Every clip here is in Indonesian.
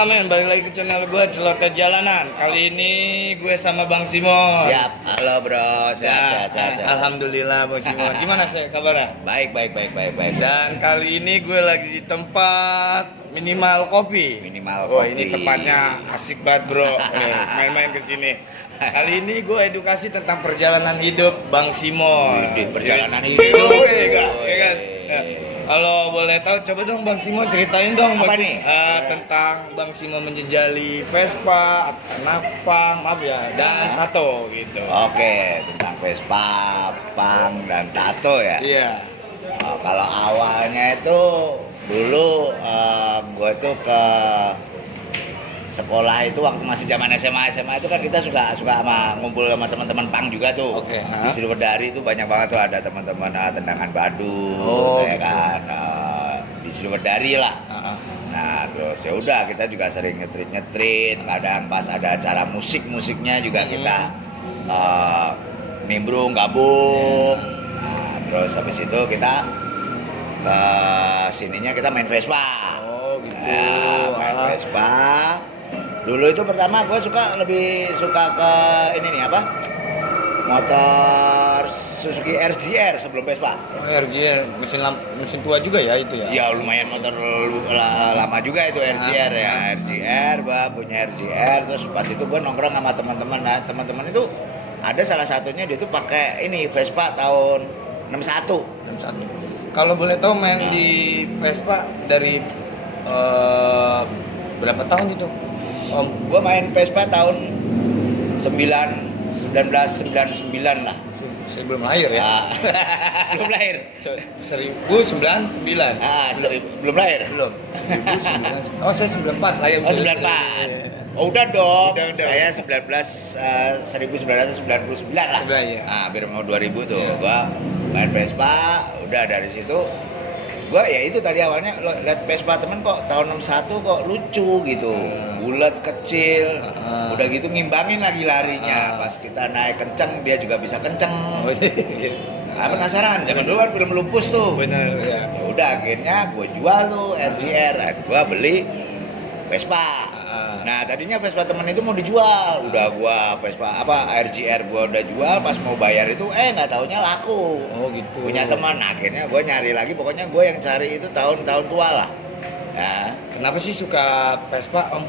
Halo men, balik lagi ke channel gue Celoteh Jalanan. Kali ini gue sama Bang Simon. Siap, halo bro, sehat. Alhamdulillah Bang Simon. Gimana sih kabarnya? Baik. Dan kali ini gue lagi di tempat Minimal Kopi. Minimal Kopi. Ini tempatnya asik banget bro. Main-main ke sini. Kali ini gue edukasi tentang perjalanan hidup Bang Simon. Perjalanan hidup. hidup. Ya kan? Kalau boleh tahu, coba dong Bang Simon ceritain dong Apa nih? tentang Bang Simon menjejali Vespa, Napang, maaf ya, dan tato gitu. Oke, tentang Vespa, punk, dan tato ya. Iya. Kalau awalnya itu dulu gue tuh ke sekolah itu waktu masih zaman SMA itu kan kita suka sama ngumpul sama teman-teman pang juga tuh. Oke. Di Silverdari itu banyak banget tuh ada teman-teman tendangan badut, ya gitu. kan. Di Silverdari lah. Nah terus ya udah kita juga sering nyetrit, kadang pas ada acara musiknya juga kita nimbrung gabung. Nah terus habis itu kita ke sininya kita main Vespa. Oh gitu. Nah, main Vespa. Dulu itu pertama gue lebih suka ke ini nih apa? Motor Suzuki RGR sebelum Vespa. Oh, RGR mesin tua juga ya itu ya? Ya lumayan motor lama juga itu RGR ya. RGR, gue punya RGR. Terus pas itu gue nongkrong sama teman-teman. Nah, teman-teman itu ada salah satunya dia tuh pakai ini Vespa tahun 61. Kalau boleh tahu main di Vespa dari berapa tahun itu? Om, Gue main Vespa tahun 1999 lah. saya belum lahir ya. Belum lahir. 1099. Belum lahir. Belum. 1009. Oh, saya 94 lahir. Oh 94. Oh udah dong. Saya 1999 lah. Ya. Hampir mau 2000 tuh. Gua main Vespa, udah dari situ gua ya itu tadi awalnya lihat Vespa temen kok tahun 61 kok lucu gitu. Bulat kecil. Udah gitu ngimbangin lagi larinya. Pas kita naik kenceng dia juga bisa kenceng. Penasaran, zaman dulu kan film Lupus tuh. Bener ya. Udah akhirnya gue jual tuh RGR, gue beli Vespa. Nah tadinya Vespa temen itu mau dijual, udah gue Vespa RGR gue udah jual, pas mau bayar itu nggak taunya laku. Oh gitu. Punya teman, akhirnya gue nyari lagi, pokoknya gue yang cari itu tahun-tahun tua lah. Ya. Kenapa sih suka Vespa Om?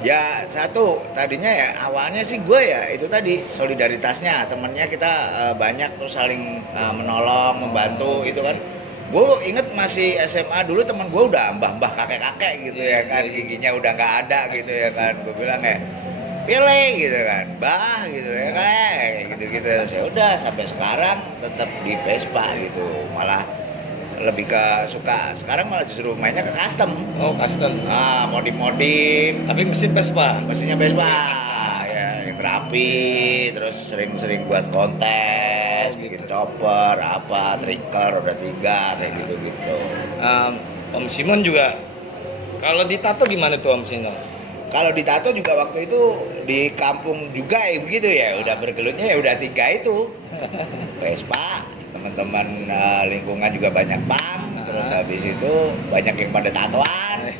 Ya satu, tadinya ya awalnya sih gue ya itu tadi solidaritasnya, temennya kita banyak terus saling menolong, membantu itu kan. Gue inget masih SMA dulu temen gue udah mbah-mbah kakek-kakek gitu ya kan, giginya udah nggak ada gitu ya kan. Gue bilang pilih gitu kan, bah gitu ya kayak gitu-gitu. Ya udah sampai sekarang tetap di Vespa gitu, malah lebih ke suka sekarang malah justru mainnya ke custom. Oh custom. Modif. Tapi mesin Vespa. Mesinnya Vespa ya yang rapi, terus sering buat kontes, bikin chopper, trigger roda 3 kayak gitu. Om Simon juga kalau ditato gimana tuh Om Simon? Kalau ditato juga waktu itu di kampung juga ya begitu ya, udah bergelutnya ya udah 3 itu. Vespa, teman-teman lingkungan juga banyak pang, terus habis itu banyak yang pada tatoan.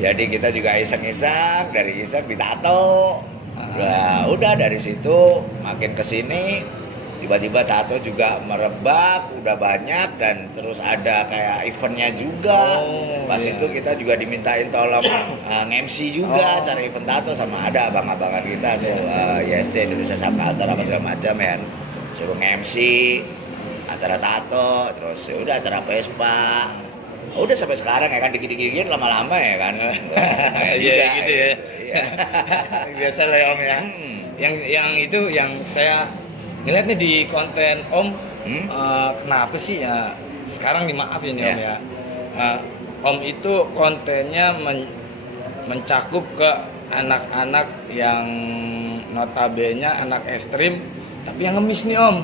Jadi kita juga iseng-iseng, dari iseng ditato. Udah dari situ makin kesini tiba-tiba tato juga merebak, udah banyak dan terus ada kayak eventnya juga. Pas itu kita juga dimintain tolong nge-MC juga acara event tato sama ada abang-abangan kita tuh ISC Indonesia Subculture apa segala macam ya. Suruh nge-MC acara tato, terus ya udah acara Vespa. Udah sampai sekarang ya kan dikit-dikit lama-lama ya kan. Iya gitu ya. Biasa lah ya Om ya. Yang itu yang saya ngeliat nih di konten Om, kenapa sih ya sekarang nih maaf ini Om ya. Om itu kontennya mencakup ke anak-anak yang notabene anak ekstrim tapi yang ngemis nih Om.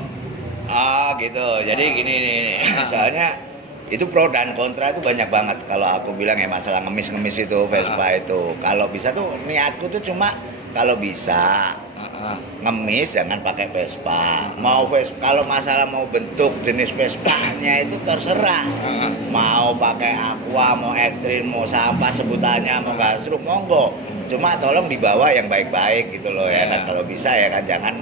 Gitu. Jadi gini nih. Soalnya itu pro dan kontra itu banyak banget kalau aku bilang ya masalah ngemis itu Vespa itu. Kalau bisa tuh niatku tuh cuma kalau bisa Ngemis jangan pakai Vespa. Mau Vespa, kalau masalah mau bentuk jenis Vespanya itu terserah. Mau pakai aqua, mau ekstrim, mau sampah sebutannya, mau gasruk, monggo. Cuma tolong dibawa yang baik-baik gitu loh ya kan, kalau bisa ya kan, jangan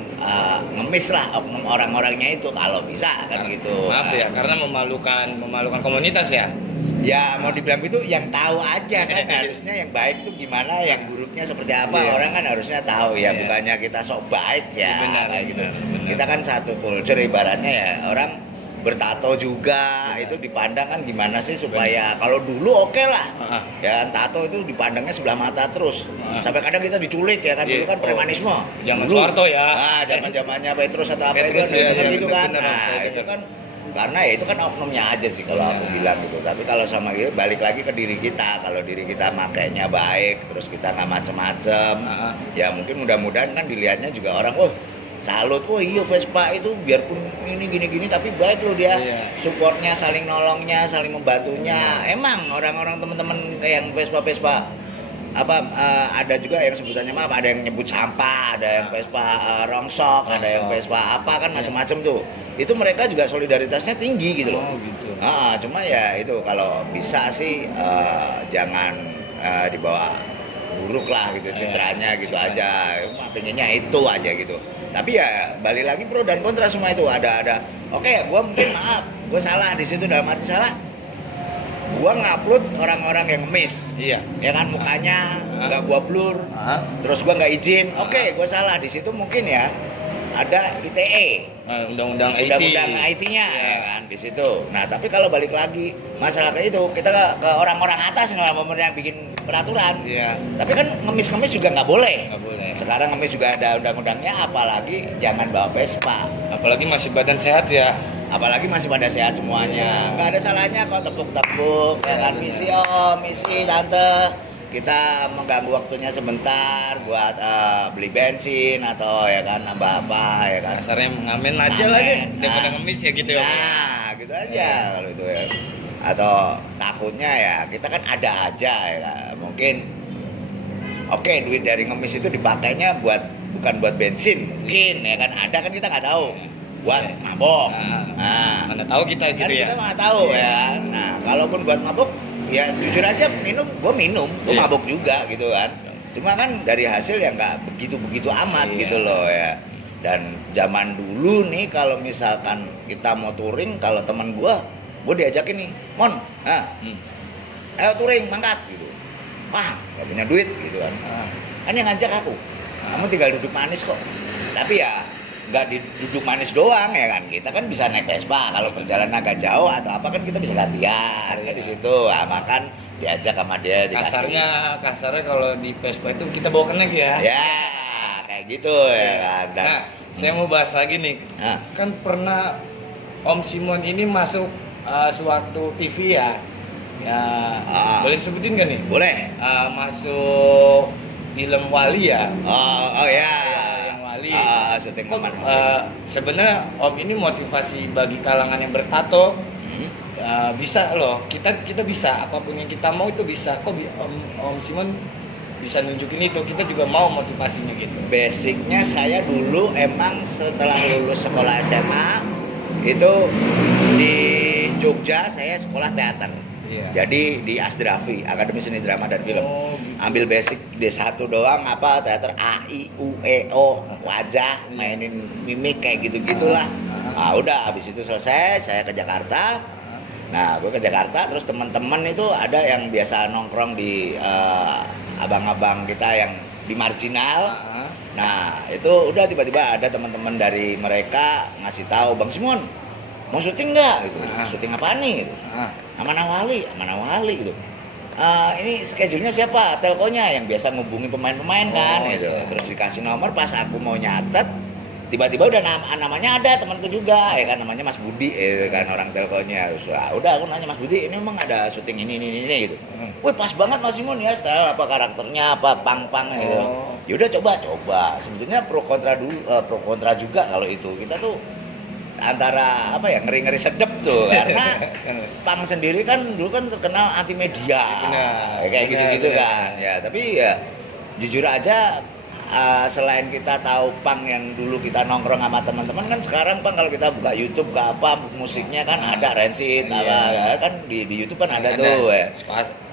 ngemis lah oknum orang-orangnya itu kalau bisa kan gitu. Maaf ya, karena memalukan komunitas ya. Ya mau dibilang itu yang tahu aja kan, harusnya yang baik tuh gimana, yang buruknya seperti apa, orang kan harusnya tahu ya, bukannya kita sok baik ya. Benar, kayak gitu. benar. Kita kan satu culture ibaratnya ya, orang bertato juga itu dipandang kan gimana sih supaya kalau dulu oke lah ya kan, tato itu dipandangnya sebelah mata terus sampai kadang kita diculik ya kan, dulu kan premanisme Zaman dulu. Soeharto ya, Zaman-zamannya Petrus atau apa Petrus, itu kan ya, gitu kan. bener, Nah itu kan karena ya itu kan oknumnya aja sih kalau aku bilang gitu. Tapi kalau sama gitu balik lagi ke diri kita, kalau diri kita makainya baik terus kita nggak macem-macem ya mungkin mudah-mudahan kan dilihatnya juga orang, oh salut, oh iya Vespa itu biarpun ini gini-gini tapi baik loh dia, supportnya, saling nolongnya, saling membantunya. Emang orang-orang teman-teman yang Vespa apa ada juga yang sebutannya maaf, ada yang nyebut sampah, ada yang Vespa rongsok, ada yang Vespa apa kan macam-macam tuh. Itu mereka juga solidaritasnya tinggi gitu loh. Gitu. Cuma ya itu kalau bisa sih jangan dibawa buruk lah gitu citranya gitu aja. Pengennya itu aja gitu. Tapi ya balik lagi pro dan kontra semua itu ada. Oke, gua mungkin maaf, gua salah di situ, dalam arti salah. Gua ngupload orang-orang yang ngemis. Iya. Ya kan mukanya nggak gua blur. Terus gua nggak izin. Oke, gua salah di situ mungkin ya. Ada ITE. Undang-undang IT-nya ya kan di situ. Nah, tapi kalau balik lagi masalah kayak itu, kita ke orang-orang atas nih, orang yang bikin peraturan. Iya. Tapi kan ngemis-ngemis juga nggak boleh. Nggak boleh. Sekarang ngemis juga ada undang-undangnya, apalagi jangan bawa Vespa. Apalagi masih badan sehat ya. Apalagi masih pada sehat semuanya. Nggak ada salahnya kok tepuk-tepuk, ya kan, misi om, misi tante. Kita mengganggu waktunya sebentar buat beli bensin atau ya kan nambah apa ya kan. Kasarnya ngamen aja lah ya, daripada ngemis ya gitu ya. Nah, gitu aja kalau itu ya. Atau takutnya ya kita kan ada aja ya kan. Mungkin oke, duit dari ngemis itu dipakainya bukan buat bensin, mungkin ya kan, ada kan kita nggak tahu. Buat mabok. Nah, mana tahu kita gitu kan ya. kita nggak tahu ya. Nah, kalaupun buat mabok ya jujur aja gue minum, gue mabok juga gitu kan. Cuma kan dari hasil yang nggak begitu amat gitu loh ya. Dan zaman dulu nih kalau misalkan kita mau touring, kalau teman gue diajakin nih, Mon, ayo touring, mangkat gitu. Wah, nggak punya duit gitu kan. Kan yang ngajak aku, kamu tinggal duduk manis kok. Tapi ya nggak duduk manis doang ya kan, kita kan bisa naik Vespa kalau perjalanan agak jauh atau apa kan kita bisa latihan kan di situ. Makan diajak sama dia, dikasih. Kasarnya kalau di Vespa itu kita bawa kenek ya. Ya kayak gitu ya kan. Dan, nah, saya mau bahas lagi nih. Kan pernah Om Simon ini masuk sewaktu TV ya. Ya, boleh disebutin nggak nih? Boleh. Masuk film Wali ya. Oh ya. Syuting aman. Sebenarnya Om ini motivasi bagi kalangan yang bertato. Bisa loh, kita bisa, apapun yang kita mau itu bisa. Kok Om Simon bisa nunjukin itu, kita juga mau motivasinya gitu. Basicnya saya dulu emang setelah lulus sekolah SMA itu di Jogja saya sekolah teater. Jadi di Asdrafi, Akademi Seni Drama dan Film. Gitu. Ambil basic D1 doang, apa teater A, I, U, E, O, wajah, mainin mimik kayak gitu-gitulah. Udah habis itu selesai, saya ke Jakarta. Nah, gue ke Jakarta, terus teman-teman itu ada yang biasa nongkrong di abang-abang kita yang di marginal. Nah, itu udah tiba-tiba ada teman-teman dari mereka ngasih tahu, Bang Simon, mau syuting nggak? Gitu. Syuting apaan nih? Gitu. Amanah Wali gitu. Ini schedule-nya siapa? Telkonya yang biasa ngubungin pemain-pemain kan gitu. Terus dikasih nomor, pas aku mau nyatet tiba-tiba udah namanya ada temanku juga ya kan, namanya Mas Budi kan, orang telkonya. Udah aku nanya, Mas Budi ini emang ada syuting ini gitu. Wih pas banget Mas Simon ya, style apa karakternya apa pang-pang gitu. Yaudah coba. Sebetulnya pro kontra juga kalau itu. Kita tuh antara apa ya, ngeri-ngeri sedep tuh karena Pang sendiri kan dulu kan terkenal anti media kayak gitu-gitu kan ya. Tapi ya jujur aja selain kita tahu punk yang dulu kita nongkrong sama teman-teman, kan sekarang punk kalau kita buka YouTube ke apa musiknya kan ada Rancid apa kan di YouTube kan ada tuh ya.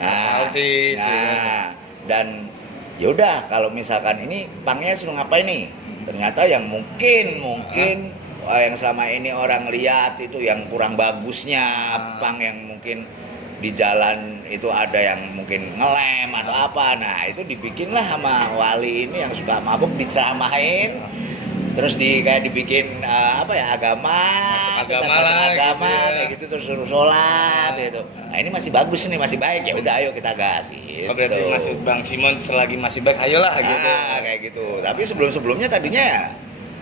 Saltis, Dan yaudah kalau misalkan ini punknya suruh ngapain nih, ternyata yang mungkin yang selama ini orang lihat itu yang kurang bagusnya punk yang mungkin di jalan itu ada yang mungkin ngelem atau apa, nah itu dibikinlah sama Wali ini yang suka mabuk, diceramahin, terus kayak dibikin agama gitu, kayak gitu, terus suruh sholat gitu. Nah ini masih bagus nih, masih baik, ya udah ayo kita gas gitu. Oh, berarti maksud Bang Simon selagi masih baik ayolah gitu. Kayak gitu. Tapi sebelumnya tadinya ya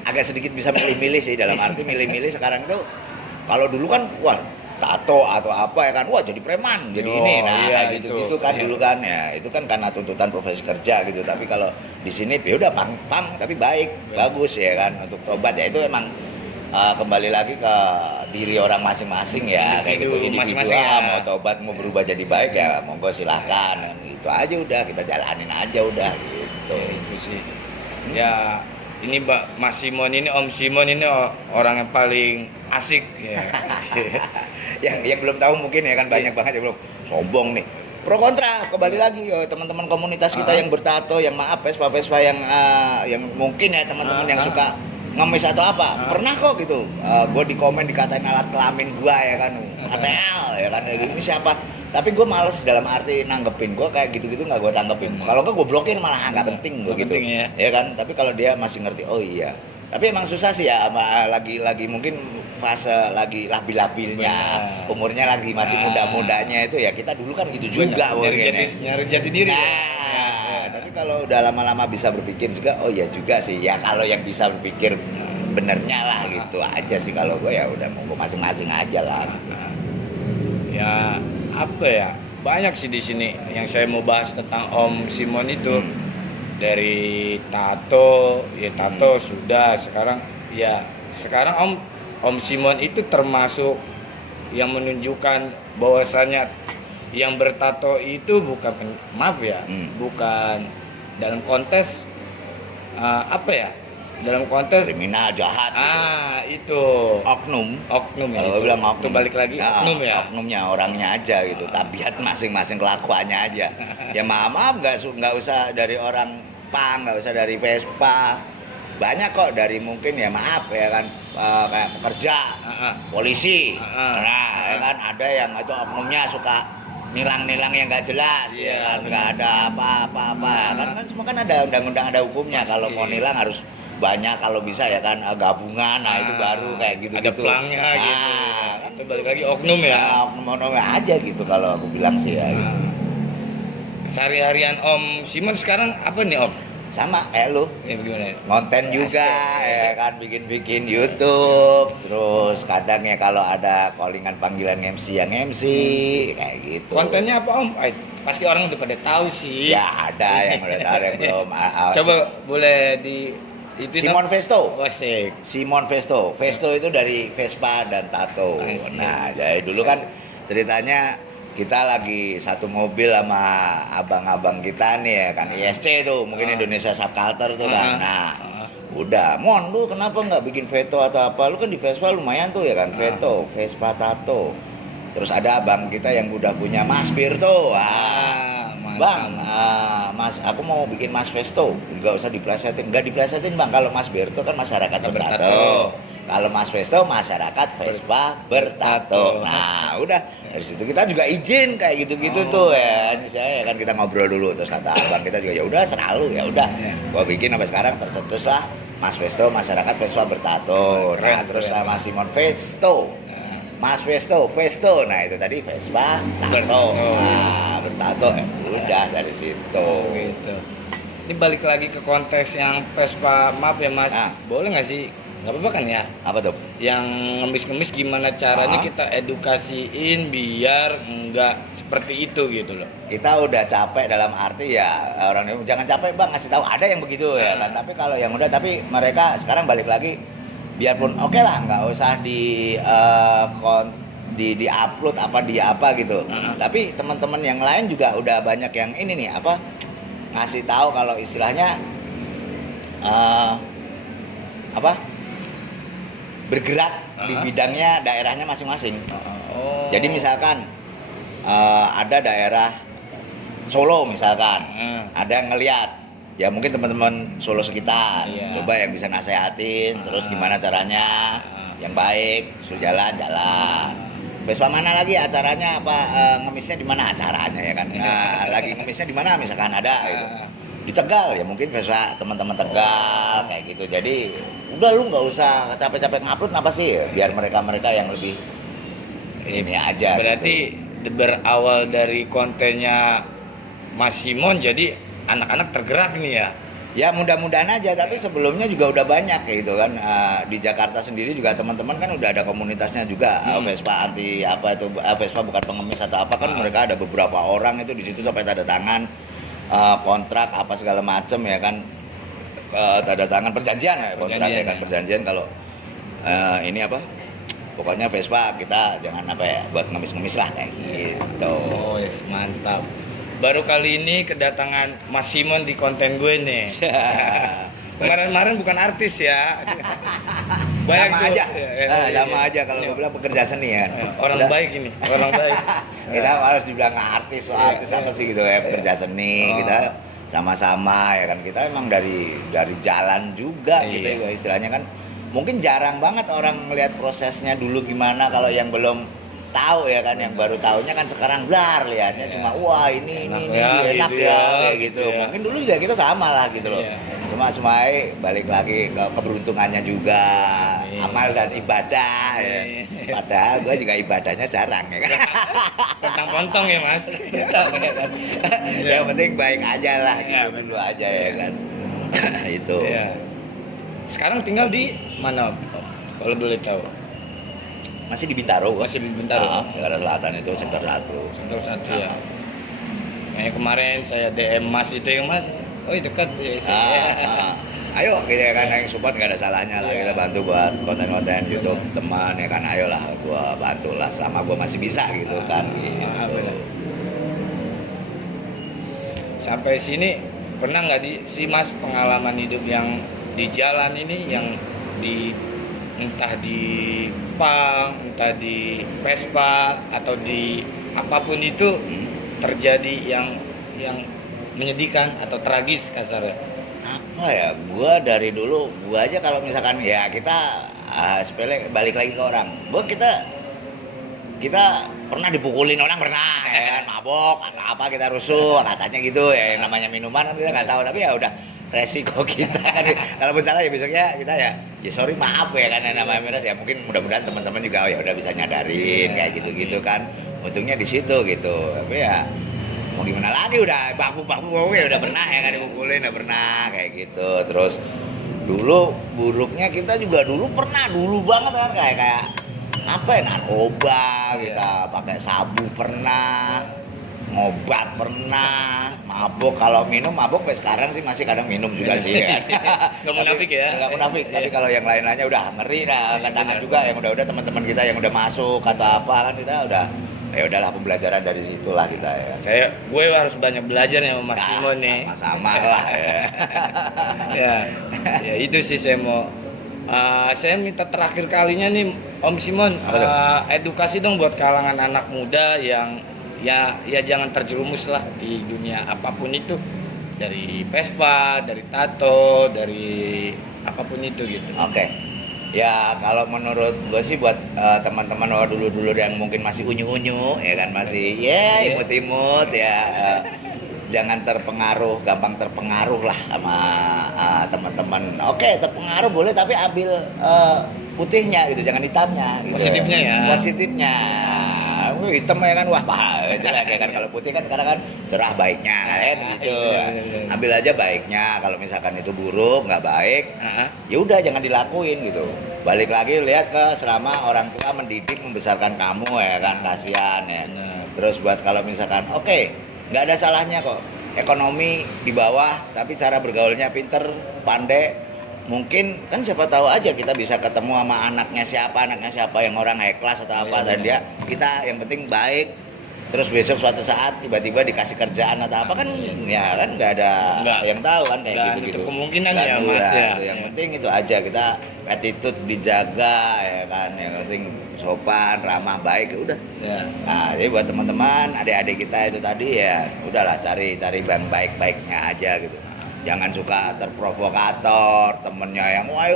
agak sedikit bisa milih-milih sih, dalam arti milih-milih sekarang itu. Kalau dulu kan wah tato atau apa ya kan, wah jadi preman, jadi ini, nah gitu kan dulu kan ya, itu kan karena tuntutan profesi kerja gitu. Tapi kalau di sini ya udah pang tapi baik, bagus ya kan, untuk tobat ya itu emang kembali lagi ke diri orang masing-masing ya, kayak gitu, masing-masing ya. Mau tobat mau berubah jadi baik ya monggo silahkan, gitu aja udah, kita jalanin aja udah gitu. Itu sih ya. Ini Mas Simon ini, Om Simon ini orang yang paling asik ya. yang belum tahu mungkin ya kan banyak banget yang belum, sombong nih. Pro kontra kembali lagi teman-teman komunitas kita yang bertato, yang maaf Vespa yang mungkin ya teman-teman yang suka ngemis atau apa, pernah kok gitu gue di komen dikatain alat kelamin gue ya kan, ATL ya kan, ini siapa, tapi gue males dalam arti nanggepin, gue kayak gitu-gitu nggak gue tanggepin, kalau nggak gue blokir malah nggak penting gue gitu ya kan. Tapi kalau dia masih ngerti, oh iya, tapi emang susah sih ya, lagi mungkin fase lagi labil-labilnya, umurnya lagi masih muda-mudanya itu ya, kita dulu kan gitu juga nyari jati diri. Tapi kalau udah lama-lama bisa berpikir juga, oh ya juga sih ya, kalau yang bisa berpikir benernya lah gitu aja sih. Kalau gue ya udah monggo masing-masing aja lah. Ya apa ya, banyak sih di sini yang saya mau bahas tentang Om Simon itu. Dari tato sudah, sekarang Om Simon itu termasuk yang menunjukkan bahwasanya yang bertato itu bukan bukan dalam kontes dalam kontes kriminal jahat itu oknum ya, kalau bilang oknum, balik lagi oknum ya, oknumnya orangnya aja gitu, tabiat masing-masing kelakuannya aja. Ya maaf nggak usah dari orang pang, nggak usah dari Vespa, banyak kok dari mungkin ya maaf ya kan kayak pekerja, polisi, ya kan ada yang itu oknumnya suka nilang-nilang yang nggak jelas, ya kan, nggak ada apa-apa, kan semua kan ada undang-undang, ada hukumnya. Kalau mau nilang harus banyak, kalau bisa ya kan gabungan, itu baru kayak gitu, ada pelangnya gitu. Kan itu balik lagi oknum ya, oknum aja gitu kalau aku bilang sih ya. Gitu. Sehari-harian Om Simon sekarang apa nih Om? Sama kayak lu, gimana? konten juga ya kan, bikin YouTube, terus kadang ya kalau ada callingan panggilan MC yang MC kayak gitu. Kontennya apa Om? Pasti orang udah pada tahu sih. Ya ada yang udah tahu, yang belum. Coba boleh di itu Simon Vesto. Simon Vesto itu dari Vespa dan tato. Nah jadi dulu kan ceritanya kita lagi satu mobil sama abang-abang kita nih ya kan, ISC tuh mungkin Indonesia Subculture tuh kan. Udah, Mon lu kenapa nggak bikin Veto atau apa, lu kan di Vespa lumayan tuh ya kan, Veto, Vespa tato. Terus ada abang kita yang udah punya Mas Birto, Bang, Mas, aku mau bikin Mas Vesto, nggak usah diplesetin, nggak diplesetin Bang, kalau Mas Birto kan masyarakat bertato. Kalau Mas Vesto masyarakat Vespa bertato. Nah, udah dari situ kita juga izin kayak gitu-gitu tuh ya. Ini saya kan kita ngobrol dulu, terus kata abang kita juga ya udah selalu ya udah. Gua bikin sampai sekarang tercetus lah Mas Vesto masyarakat Vespa bertato. Nah, terus sama Simon Vesto. Mas Vesto. Nah, itu tadi Vespa tato. Nah, bertato ya udah dari situ. Gitu. Ini balik lagi ke kontes yang Vespa, maaf ya Mas. Boleh nggak sih? Nggak apa-apa kan ya? Apa tuh? Yang ngemis-ngemis gimana caranya kita edukasiin biar nggak seperti itu gitu loh. Kita udah capek dalam arti ya, orang jangan capek Bang ngasih tahu, ada yang begitu ya kan. Tapi kalau yang udah, tapi mereka sekarang balik lagi, biarpun oke lah nggak usah di upload apa gitu. Tapi teman-teman yang lain juga udah banyak yang ini nih ngasih tahu kalau istilahnya eh, apa bergerak di bidangnya daerahnya masing-masing. Oh. Jadi misalkan ada daerah Solo misalkan, ada yang ngeliat, ya mungkin teman-teman Solo sekitar, Iya. coba yang bisa nasehatin, terus gimana caranya, yang baik, suruh jalan. Vespa mana lagi acaranya apa, ngemisnya di mana acaranya ya kan, lagi ngemisnya di mana misalkan ada gitu. Di Tegal ya mungkin Vespa teman-teman Tegal kayak gitu. Jadi udah lu nggak usah capek-capek ngupload apa sih, biar mereka yang lebih ini aja. Berarti berawal dari kontennya Mas Simon, jadi anak-anak tergerak nih ya. Ya mudah-mudahan aja, tapi sebelumnya juga udah banyak kayak gitu kan. Di Jakarta sendiri juga teman-teman kan udah ada komunitasnya juga, Vespa anti apa itu, Vespa bukan pengemis atau apa kan, mereka ada beberapa orang itu di situ sampai tanda tangan kontrak apa segala macem ya kan, tanda tangan perjanjian ya, kontrak ya kan, perjanjian kalau ini apa, pokoknya Vespa kita jangan apa ya buat ngemis-ngemis lah kayak gitu. Oh yes, mantap. Baru kali ini kedatangan Mas Simon di konten gue nih. Kemarin-kemarin bukan artis ya. Sama tuh. aja, Ya. sama aja kalau gue bilang pekerja seni ya. Orang baik ini, orang baik. Kita harus dibilang artis apa sih gitu ya, pekerja seni. Kita sama-sama ya kan, kita emang dari jalan juga gitu ya, istilahnya kan. Mungkin jarang banget orang ngelihat prosesnya dulu gimana, kalau yang belum tahu ya kan, yang baru tahunya kan sekarang blar lihatnya cuma wah ini enak gitu ya kayak gitu. Iya. Mungkin dulu juga kita sama lah gitu loh. Iya. Cuma semuanya balik lagi ke keberuntungannya juga, amal dan ibadah ya. Padahal gue juga ibadahnya jarang ya kan. Pontang-pontong ya Mas. Yang penting baik aja lah gitu dulu aja ya kan. Itu. Iya. Sekarang tinggal di mana kalau boleh tahu? Masih di Bintaro. Masih di Bintaro. Daerah Selatan itu sektor 1. Sektor 1 ya. Kayak kemarin saya DM Mas itu yang Mas, oh dekat ya. Ayo gitu ya kan, yang support nggak ada salahnya lah, kita bantu buat konten-konten YouTube teman ya kan, ayolah gua bantu lah selama gua masih bisa gitu kan gitu. Benar. Sampai sini pernah nggak si Mas pengalaman hidup yang di jalan ini, yang di entah di Pang, entah di Vespa atau di apapun itu terjadi yang menyedihkan atau tragis kasarnya? Apa ya, gua dari dulu gua aja kalau misalkan ya kita sepele balik lagi ke orang, kita pernah dipukulin orang, pernah ya kan, mabok atau apa, kita rusuh katanya gitu ya, yang namanya minuman kan kita nggak tahu, tapi ya udah resiko kita kan. Kalau salah ya besoknya kita ya sorry maaf ya kan, yang namanya miras ya, mungkin mudah-mudahan teman-teman juga ya udah bisa nyadarin kayak gitu-gitu kan, untungnya di situ gitu. Tapi ya mau gimana lagi, udah baku ya udah pernah ya kan dipukulin, udah pernah kayak gitu. Terus dulu buruknya kita juga dulu banget kan, kayak apa ya, narkoba, kita pakai sabu pernah, ngobat pernah, mabok. Kalau minum mabok sampai sekarang sih masih kadang minum juga sih kan. Nggak munafik ya? Nggak munafik, tapi kalau yang lain-lainnya udah ngeri nah, tangan juga yang udah teman-teman kita yang udah masuk atau apa kan, kita udah ya udahlah, pembelajaran dari situlah kita ya. Gue harus banyak belajar sama Mas Simon nih. Sama-sama lah ya. ya itu sih saya mau. Saya minta terakhir kalinya nih Om Simon, edukasi dong buat kalangan anak muda yang ya jangan terjerumus lah di dunia apapun itu, dari Vespa, dari tato, dari apapun itu gitu. Oke. Ya kalau menurut gue sih buat teman-teman dulu yang mungkin masih unyu-unyu ya kan, masih imut-imut ya, jangan gampang terpengaruh lah sama teman-teman. Oke, terpengaruh boleh, tapi ambil putihnya gitu, jangan hitamnya gitu. Positifnya ya. Positifnya. Hitam ya kan, wah jelek ya kan. Kalau putih kan kadang kan cerah baiknya kan gitu. Ambil aja baiknya. Kalau misalkan itu buruk, nggak baik, ya udah jangan dilakuin gitu. Balik lagi lihat ke selama orang tua mendidik membesarkan kamu ya kan, kasihan ya. Terus buat kalau misalkan nggak ada salahnya kok ekonomi di bawah, tapi cara bergaulnya pinter, pandai. Mungkin kan siapa tahu aja kita bisa ketemu sama anaknya siapa yang orang high class atau apa, dan kita yang penting baik, terus besok suatu saat tiba-tiba dikasih kerjaan atau apa kan ya kan nggak ada Nggak. yang tahu kan kayak Nggak gitu gitu nutup kemungkinan ya, Mas, ya. yang penting itu aja, kita attitude dijaga ya kan, yang penting sopan ramah baik ya udah. Ya. Nah, jadi buat teman-teman, adik-adik kita itu tadi ya udahlah cari yang baik-baiknya aja gitu. Jangan suka terprovokator, temennya yang wah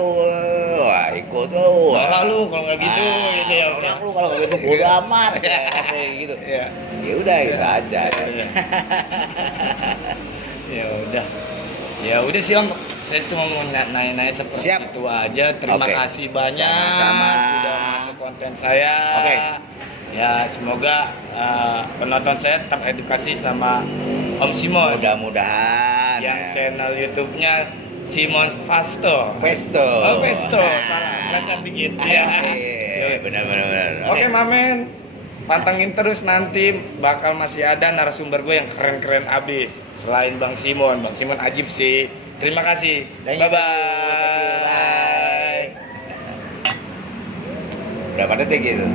ikut lu. Marah lu kalau nggak gitu, gitu ya. Orang lu kalau nggak gitu bodo amat ya, kayak gitu. Ya. Ya udah itu aja. Ya udah. Ya udah sih Om, saya cuma mau nanya-nanya seperti Siap. itu aja. Terima Oke. kasih banyak Sama-sama. sudah masuk konten saya. Oke. Ya semoga penonton saya teredukasi sama Om Simon. Mudah-mudahan Yang ya. channel YouTube-nya Simon Fasto. Festo. Oh Fasto, Nah. salah kelesan dikit. Iya, Ya. benar-benar. Oke Mamen, pantengin terus, nanti bakal masih ada narasumber gue yang keren-keren abis. Selain Bang Simon ajib sih. Terima kasih. Thank you. Bye-bye. Bye. Berapa detik gitu?